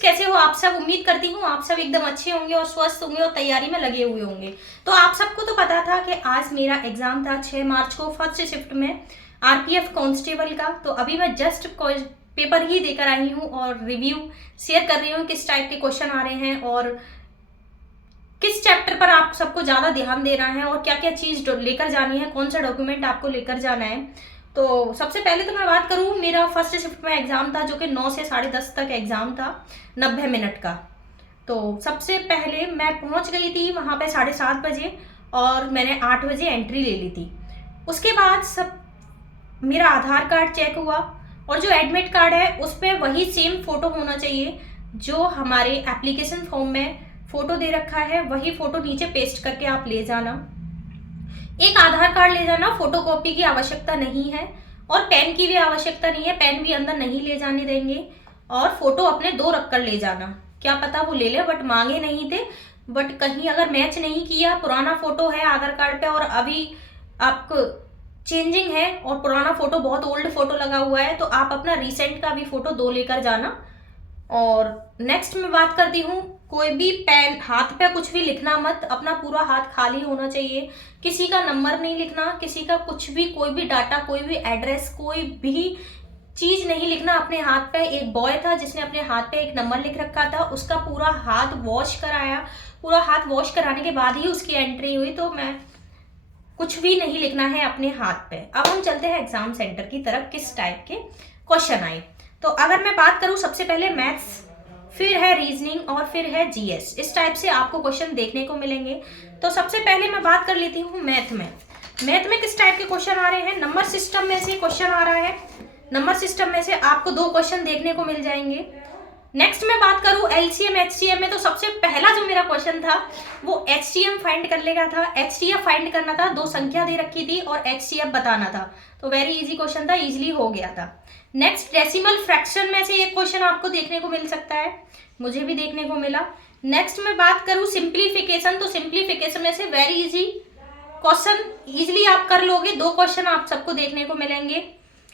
कैसे हो आप सब? उम्मीद करती हूँ आप सब एकदम अच्छे होंगे और स्वस्थ होंगे और तैयारी में लगे हुए होंगे। तो आप सबको तो पता था कि आज मेरा एग्जाम था 6 मार्च को फर्स्ट शिफ्ट में आरपीएफ कांस्टेबल का। तो अभी मैं जस्ट पेपर ही देकर आई हूँ और रिव्यू शेयर कर रही हूँ किस टाइप के क्वेश्चन आ रहे हैं और किस चैप्टर पर आप सबको ज़्यादा ध्यान देना है और क्या क्या चीज़ लेकर जानी है, कौन सा डॉक्यूमेंट आपको लेकर जाना है। तो सबसे पहले तो मैं बात करूँ, मेरा फर्स्ट शिफ्ट में एग्ज़ाम था जो कि 9 से 10:30 तक एग्ज़ाम था, 90 मिनट का। तो सबसे पहले मैं पहुँच गई थी वहाँ पे 7:30 बजे और मैंने 8 बजे एंट्री ले ली थी। उसके बाद सब मेरा आधार कार्ड चेक हुआ और जो एडमिट कार्ड है उस पर वही सेम फ़ोटो होना चाहिए जो हमारे एप्लीकेशन फॉर्म में फ़ोटो दे रखा है, वही फ़ोटो नीचे पेस्ट करके आप ले जाना। एक आधार कार्ड ले जाना, फोटोकॉपी की आवश्यकता नहीं है और पेन की भी आवश्यकता नहीं है, पेन भी अंदर नहीं ले जाने देंगे। और फोटो अपने 2 रख कर ले जाना, क्या पता वो ले ले, बट मांगे नहीं थे। बट कहीं अगर मैच नहीं किया, पुराना फोटो है आधार कार्ड पे और अभी आपको चेंजिंग है और पुराना फोटो बहुत ओल्ड फोटो लगा हुआ है, तो आप अपना रिसेंट का भी फोटो 2 लेकर जाना। और नेक्स्ट मैं बात करती हूँ, कोई भी पेन हाथ पे कुछ भी लिखना मत, अपना पूरा हाथ खाली होना चाहिए। किसी का नंबर नहीं लिखना, किसी का कुछ भी, कोई भी डाटा, कोई भी एड्रेस, कोई भी चीज नहीं लिखना अपने हाथ पे। एक बॉय था जिसने अपने हाथ पे एक नंबर लिख रखा था, उसका पूरा हाथ वॉश कराया, पूरा हाथ वॉश कराने के बाद ही उसकी एंट्री हुई। तो मैं कुछ भी नहीं लिखना है अपने हाथ पे। अब हम चलते हैं एग्जाम सेंटर की तरफ, किस टाइप के क्वेश्चन आए। तो अगर मैं बात करूं, सबसे पहले मैथ्स, फिर है रीजनिंग और फिर है जीएस। इस टाइप से आपको क्वेश्चन देखने को मिलेंगे। तो सबसे पहले मैं बात कर लेती हूँ मैथ में। मैथ में किस टाइप के क्वेश्चन आ रहे हैं? नंबर सिस्टम में से क्वेश्चन आ रहा है। नंबर सिस्टम में से आपको 2 क्वेश्चन देखने को मिल जाएंगे। नेक्स्ट मैं बात करूं एलसीएम एचसीएम में, तो सबसे पहला जो मेरा क्वेश्चन था वो एचसीएम फाइंड कर लेगा था। एचसीएफ फाइंड करना था, 2 संख्या दे रखी थी और एचसीएफ बताना था। तो वेरी इजी क्वेश्चन था, इजीली हो गया था। नेक्स्ट डेसिमल फ्रैक्शन में से एक क्वेश्चन आपको देखने को मिल सकता है, मुझे भी देखने को मिला। नेक्स्ट मैं बात करूं सिंप्लीफिकेशन, तो सिंप्लीफिकेशन में से वेरी इजी क्वेश्चन, इजीली आप कर लोगे। 2 क्वेश्चन आप सबको देखने को मिलेंगे।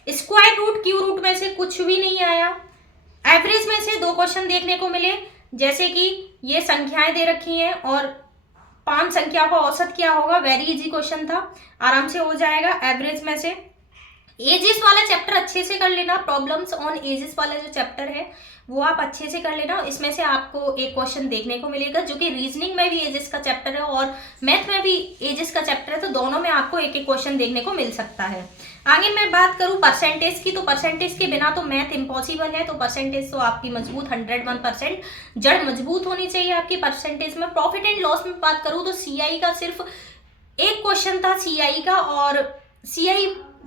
स्क्वायर रूट क्यू रूट में से कुछ भी नहीं आया। एवरेज में से 2 क्वेश्चन देखने को मिले, जैसे कि ये संख्याएं दे रखी हैं और 5 संख्या का औसत क्या होगा, वेरी इजी क्वेश्चन था, आराम से हो जाएगा। एवरेज में से एजेस वाला चैप्टर अच्छे से कर लेना, प्रॉब्लम्स ऑन एजेस वाला जो चैप्टर है वो आप अच्छे से कर लेना। इसमें से आपको एक क्वेश्चन देखने को मिलेगा जो कि रीजनिंग में भी एजेस का चैप्टर है और मैथ में भी एजेस का चैप्टर है, तो दोनों में आपको एक एक क्वेश्चन देखने को मिल सकता है। आगे मैं बात करूं परसेंटेज की, तो परसेंटेज के बिना तो मैथ इम्पॉसिबल है। तो परसेंटेज तो आपकी मजबूत 101%, जड़ मजबूत होनी चाहिए आपकी परसेंटेज में। प्रॉफिट एंड लॉस में बात करूं तो सीआई का सिर्फ एक क्वेश्चन था सीआई का, और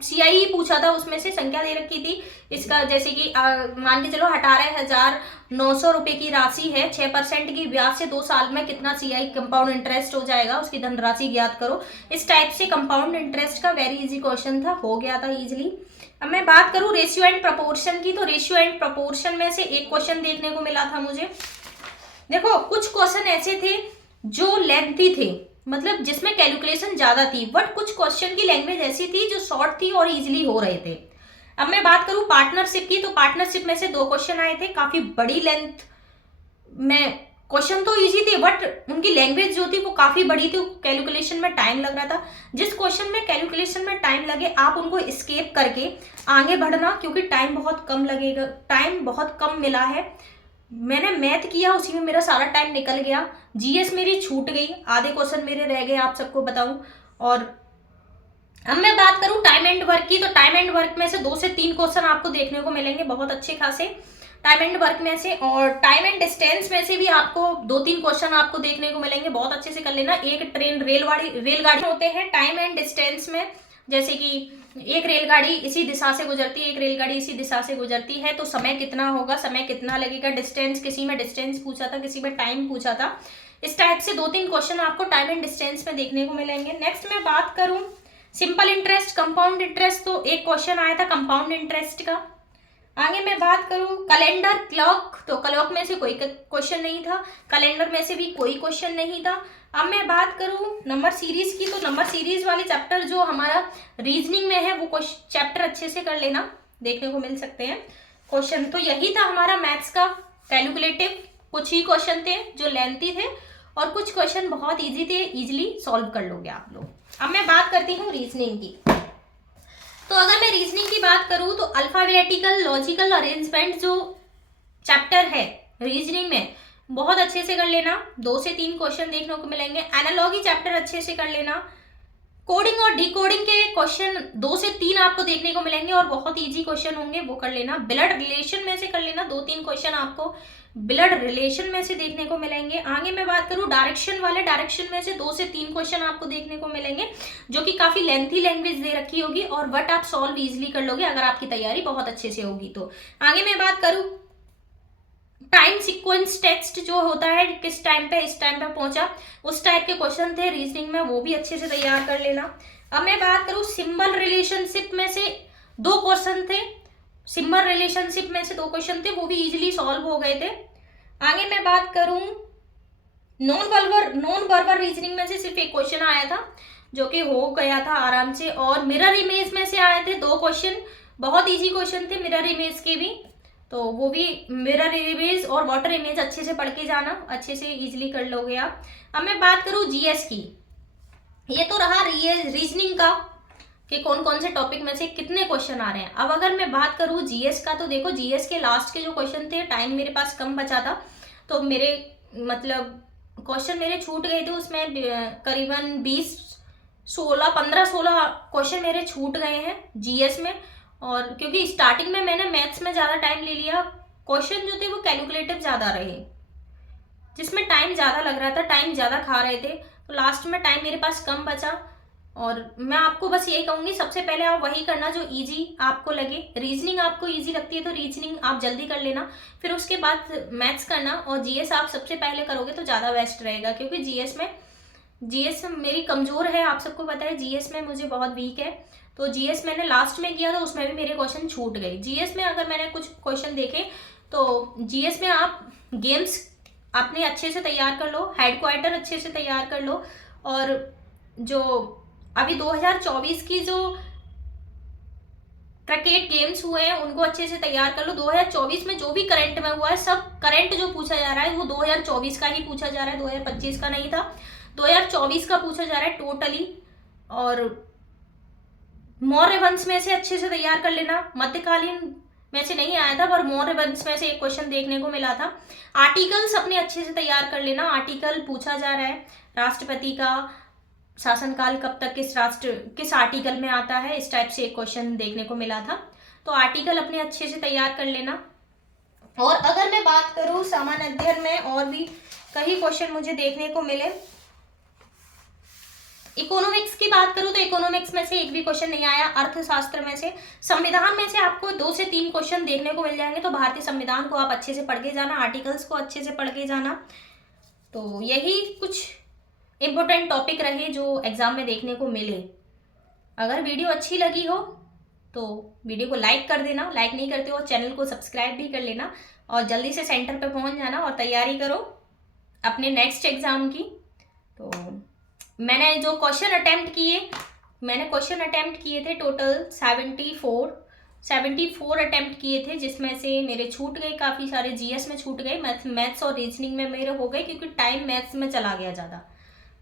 सीआई पूछा था, उसमें से संख्या दे रखी थी इसका, जैसे कि मान के चलो 18,900 रुपए की राशि है, 6% की ब्याज से 2 साल में कितना सीआई कंपाउंड इंटरेस्ट हो जाएगा, उसकी धनराशि ज्ञात करो। इस टाइप से कंपाउंड इंटरेस्ट का वेरी इजी क्वेश्चन था, हो गया था इजिली। अब मैं बात करूं रेशियो एंड प्रपोर्शन की, तो रेशियो एंड प्रपोर्शन में से एक क्वेश्चन देखने को मिला था मुझे। देखो कुछ क्वेश्चन ऐसे थे जो लेंथी थे, मतलब जिसमें कैलकुलेशन ज्यादा थी, बट कुछ क्वेश्चन की लैंग्वेज ऐसी थी जो शॉर्ट थी और इजीली हो रहे थे। अब मैं बात करूं पार्टनरशिप की, तो पार्टनरशिप में से 2 क्वेश्चन आए थे, काफी बड़ी लेंथ में। क्वेश्चन तो इजी थे बट उनकी लैंग्वेज जो थी वो काफी बड़ी थी, कैलकुलेशन में टाइम लग रहा था। जिस क्वेश्चन में कैलकुलेशन में टाइम लगे आप उनको स्केप करके आगे बढ़ना, क्योंकि टाइम बहुत कम लगेगा, टाइम बहुत कम मिला है। मैंने मैथ किया, उसी में मेरा सारा टाइम निकल गया। जीएस मेरी छूट गई, आधे क्वेश्चन मेरे रह गए, आप सबको बताऊं। और अब मैं बात करूं टाइम एंड वर्क की, तो टाइम एंड वर्क में से 2 से 3 क्वेश्चन आपको देखने को मिलेंगे बहुत अच्छे खासे टाइम एंड वर्क में से। और टाइम एंड डिस्टेंस में से भी आपको 2-3 क्वेश्चन आपको देखने को मिलेंगे, बहुत अच्छे से कर लेना। एक ट्रेन रेलगाड़ी होते हैं टाइम एंड डिस्टेंस में, जैसे कि एक रेलगाड़ी इसी दिशा से गुजरती है, एक रेलगाड़ी इसी दिशा से गुजरती है, तो समय कितना होगा, समय कितना लगेगा। डिस्टेंस, किसी में डिस्टेंस पूछा था, किसी में टाइम पूछा था। इस टाइप से 2-3 क्वेश्चन आपको टाइम एंड डिस्टेंस में देखने को मिलेंगे। नेक्स्ट मैं बात करूं सिंपल इंटरेस्ट, कंपाउंड इंटरेस्ट, तो एक क्वेश्चन आया था कंपाउंड इंटरेस्ट का। आगे मैं बात करूं कैलेंडर क्लॉक, तो क्लॉक में से कोई क्वेश्चन नहीं था, कैलेंडर में से भी कोई क्वेश्चन नहीं था। अब मैं बात करूं नंबर सीरीज की, तो नंबर सीरीज वाले चैप्टर जो हमारा रीजनिंग में है वो चैप्टर अच्छे से कर लेना, देखने को मिल सकते हैं क्वेश्चन। तो यही था हमारा मैथ्स का कैलकुलेटिव कुछ ही क्वेश्चन थे जो लेंथी थे, और कुछ क्वेश्चन बहुत इजी थे, इजीली सॉल्व कर लोगे आप लोग। अब मैं बात करती हूँ रीजनिंग की। तो अगर मैं रीजनिंग की बात करूँ तो अल्फाबेटिकल लॉजिकल अरेंजमेंट जो चैप्टर है रीजनिंग में, बहुत अच्छे से कर लेना। 2 से 3 क्वेश्चन देखने को मिलेंगे। एनालॉजी चैप्टर अच्छे से कर लेना। कोडिंग और डिकोडिंग के क्वेश्चन 2 से 3 आपको देखने को मिलेंगे और बहुत इजी क्वेश्चन होंगे, वो कर लेना। ब्लड रिलेशन में से कर लेना, 2-3 क्वेश्चन आपको ब्लड रिलेशन में से देखने को मिलेंगे। आगे मैं बात करूं डायरेक्शन वाले, डायरेक्शन में से 2 से 3 क्वेश्चन आपको देखने को मिलेंगे, जो कि काफी लेंथी लैंग्वेज दे रखी होगी और बट आप सॉल्व इजिली कर लोगे अगर आपकी तैयारी बहुत अच्छे से होगी तो। आगे मैं बात करूं टाइम सीक्वेंस टेक्स्ट जो होता है, किस टाइम पे इस टाइम पे पहुंचा, उस टाइप के क्वेश्चन थे रीजनिंग में, वो भी अच्छे से तैयार कर लेना। अब मैं बात करूं सिंबल रिलेशनशिप में से 2 क्वेश्चन थे, सिंबल रिलेशनशिप में से 2 क्वेश्चन थे, वो भी इजीली सॉल्व हो गए थे। आगे मैं बात करूं नॉन वर्बल रीजनिंग में से सिर्फ एक क्वेश्चन आया था जो कि हो गया था आराम से, और मिरर इमेज में से आए थे 2 क्वेश्चन, बहुत इजी क्वेश्चन थे मिरर इमेज के भी, तो वो भी मिरर इमेज और वाटर इमेज अच्छे से पढ़ के जाना, अच्छे से इजीली कर लोगे आप। अब मैं बात करूं जीएस की, ये तो रहा रीजनिंग का कि कौन कौन से टॉपिक में से कितने क्वेश्चन आ रहे हैं। अब अगर मैं बात करूं जीएस का, तो देखो जीएस के लास्ट के जो क्वेश्चन थे, टाइम मेरे पास कम बचा था तो मेरे मतलब क्वेश्चन मेरे छूट गए थे, उसमें करीबन 15-16 क्वेश्चन मेरे छूट गए हैं जीएस में। और क्योंकि स्टार्टिंग में मैंने मैथ्स में ज़्यादा टाइम ले लिया, क्वेश्चन जो थे वो कैलकुलेटिव ज़्यादा रहे, जिसमें टाइम ज़्यादा लग रहा था, टाइम ज़्यादा खा रहे थे, तो लास्ट में टाइम मेरे पास कम बचा। और मैं आपको बस यही कहूँगी, सबसे पहले आप वही करना जो इजी आपको लगे। रीजनिंग आपको इजी लगती है तो रीजनिंग आप जल्दी कर लेना, फिर उसके बाद मैथ्स करना, और जीएस आप सबसे पहले करोगे तो ज़्यादा बेस्ट रहेगा, क्योंकि जीएस मेरी कमज़ोर है, आप सबको पता है जीएस में मुझे बहुत वीक है। तो जीएस मैंने लास्ट में किया था, उसमें भी मेरे क्वेश्चन छूट गए। जीएस में अगर मैंने कुछ क्वेश्चन देखे तो जीएस में आप गेम्स अपने अच्छे से तैयार कर लो, हेडक्वार्टर अच्छे से तैयार कर लो, और जो अभी 2024 की जो क्रिकेट गेम्स हुए हैं उनको अच्छे से तैयार कर लो। 2024 में जो भी करंट में हुआ है, सब करंट जो पूछा जा रहा है वो 2024 का ही पूछा जा रहा है, 2025 का नहीं था, 2024 का पूछा जा रहा है टोटली। और मौर्य वंश में से अच्छे से तैयार कर लेना, मध्यकालीन में से नहीं आया था पर मौर्य वंश में से एक क्वेश्चन देखने को मिला था। आर्टिकल्स अपने अच्छे से तैयार कर लेना, आर्टिकल पूछा जा रहा है, राष्ट्रपति का शासनकाल कब तक किस आर्टिकल में आता है, इस टाइप से एक क्वेश्चन देखने को मिला था, तो आर्टिकल अपने अच्छे से तैयार कर लेना। और अगर मैं बात करूं सामान्य अध्ययन में, और भी कई क्वेश्चन मुझे देखने को मिले। इकोनॉमिक्स की बात करूं तो इकोनॉमिक्स में से एक भी क्वेश्चन नहीं आया। अर्थशास्त्र में से, संविधान में से आपको 2 से 3 क्वेश्चन देखने को मिल जाएंगे, तो भारतीय संविधान को आप अच्छे से पढ़ के जाना, आर्टिकल्स को अच्छे से पढ़ के जाना। तो यही कुछ इंपॉर्टेंट टॉपिक रहे जो एग्जाम में देखने को मिले। अगर वीडियो अच्छी लगी हो तो वीडियो को लाइक कर देना, लाइक नहीं करते हो चैनल को सब्सक्राइब भी कर लेना, और जल्दी से सेंटर पे पहुंच जाना और तैयारी करो अपने नेक्स्ट एग्जाम की। तो मैंने जो क्वेश्चन अटेम्प्ट किए थे टोटल 74 अटेम्प्ट किए थे, जिसमें से मेरे छूट गए काफ़ी सारे, जीएस में छूट गए, मैथ्स और रीजनिंग में मेरे हो गए, क्योंकि टाइम मैथ्स में चला गया ज़्यादा।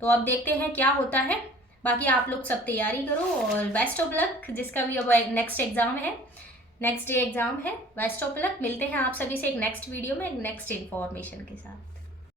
तो अब देखते हैं क्या होता है। बाकी आप लोग सब तैयारी करो और बेस्ट ऑफ लक, जिसका भी अब नेक्स्ट डे एग्ज़ाम है, बेस्ट ऑफ लक। मिलते हैं आप सभी से एक नेक्स्ट वीडियो में नेक्स्ट इन्फॉर्मेशन के साथ।